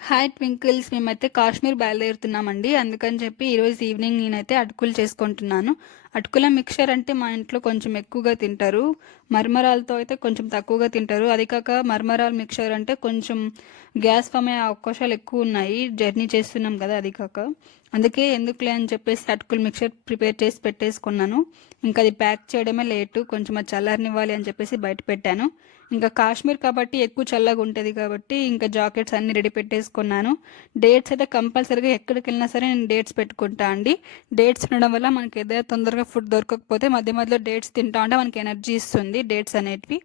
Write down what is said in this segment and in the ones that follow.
Hi ట్వింకిల్స్, మేమైతే కాశ్మీర్ బయలుదేరుతున్నామండి. అందుకని చెప్పి ఈరోజు ఈవినింగ్ నేనైతే అటుకులు చేసుకుంటున్నాను. అటుకుల మిక్చర్ అంటే మా ఇంట్లో కొంచెం ఎక్కువగా తింటారు. మరమరాలతో అయితే కొంచెం తక్కువగా తింటారు. అది కాక మరమరాల మిక్చర్ అంటే కొంచెం గ్యాస్ ఫామ్ అయ్యే అవకాశాలు ఎక్కువ ఉన్నాయి, జర్నీ చేస్తున్నాం కదా. అది కాక అందుకే ఎందుకులే అని చెప్పేసి అటుకుల మిక్చర్ ప్రిపేర్ చేసి పెట్టేసుకున్నాను. ఇంకా అది ప్యాక్ చేయడమే లేటు, కొంచెం అది చల్లారనివ్వాలి అని చెప్పేసి బయట పెట్టాను. ఇంకా కాశ్మీర్ కాబట్టి ఎక్కువ చల్లగా ఉంటుంది కాబట్టి ఇంకా జాకెట్స్ అన్ని రెడీ పెట్టేసుకున్నాను. డేట్స్ అయితే కంపల్సరీగా ఎక్కడికి వెళ్ళినా సరే నేను డేట్స్ పెట్టుకుంటా అండి. డేట్స్ ఉండడం వల్ల మనకి ఏదైనా తొందరగా ఫుడ్ దొరకకపోతే మధ్య మధ్యలో డేట్స్ తింటా ఉంటే మనకి ఎనర్జీ ఇస్తుంది డేట్స్ అనేటివి.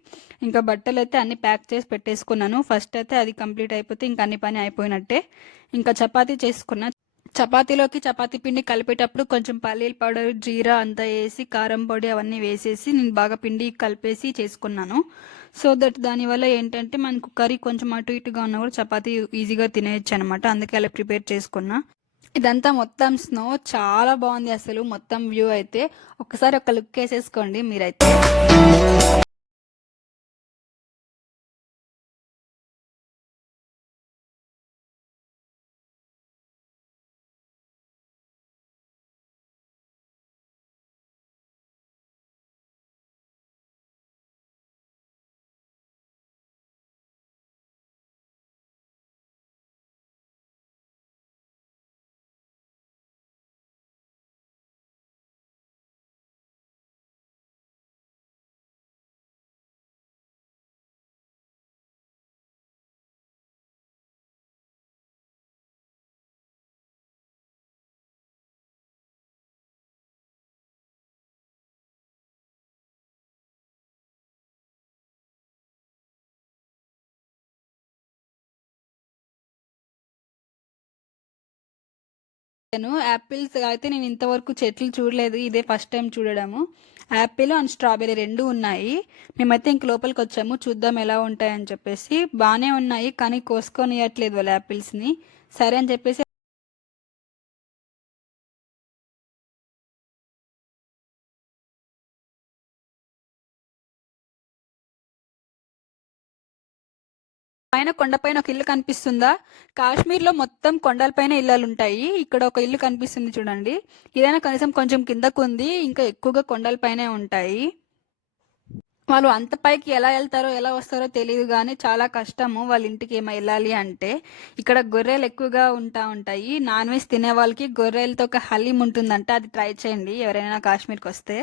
ఇంకా బట్టలు అయితే అన్ని ప్యాక్ చేసి పెట్టేసుకున్నాను. ఫస్ట్ అయితే అది కంప్లీట్ అయిపోతే ఇంకా అన్ని పని అయిపోయినట్టే. ఇంకా చపాతీ చేసుకున్నా. చపాతీలోకి చపాతీ పిండి కలిపేటప్పుడు కొంచెం పల్లీల పౌడర్, జీరా అంతా వేసి, కారం పొడి అవన్నీ వేసేసి నేను బాగా పిండి కలిపేసి చేసుకున్నాను. సో దట్ దానివల్ల ఏంటంటే మనకు కర్రీ కొంచెం అటు ఇటుగా ఉన్నా కూడా చపాతీ ఈజీగా తినేయచ్చు అనమాట. అందుకే అలా ప్రిపేర్ చేసుకున్నా. ఇదంతా మొత్తం స్నో, చాలా బాగుంది అసలు మొత్తం వ్యూ అయితే. ఒకసారి ఒక లుక్ వేసేసుకోండి మీరైతే. యాపిల్స్ అయితే నేను ఇంతవరకు చెట్లు చూడలేదు, ఇదే ఫస్ట్ టైం చూడడము. యాపిల్ అండ్ స్ట్రాబెర్రీ రెండు ఉన్నాయి. మేమైతే ఇంక లోపలికి వచ్చాము, చూద్దాం ఎలా ఉంటాయని చెప్పేసి. బాగానే ఉన్నాయి కానీ కోసుకొని ఇవ్వట్లేదు వాళ్ళు యాపిల్స్ని. సరే అని చెప్పేసి పైన కొండపైన ఒక ఇల్లు కనిపిస్తుందా? కాశ్మీర్లో మొత్తం కొండలపైన ఇళ్ళలు ఉంటాయి. ఇక్కడ ఒక ఇల్లు కనిపిస్తుంది చూడండి. ఇదైనా కనీసం కొంచెం కిందకు ఉంది, ఇంకా ఎక్కువగా కొండలపైనే ఉంటాయి. వాళ్ళు అంత పైకి ఎలా వెళ్తారో ఎలా వస్తారో తెలియదు కానీ చాలా కష్టము వాళ్ళ ఇంటికి ఏమో వెళ్ళాలి అంటే. ఇక్కడ గొర్రెలు ఎక్కువగా ఉంటాయి. నాన్ వెజ్ తినే వాళ్ళకి గొర్రెలతో ఒక హలీం ఉంటుందంట, అది ట్రై చేయండి ఎవరైనా కాశ్మీర్కి వస్తే.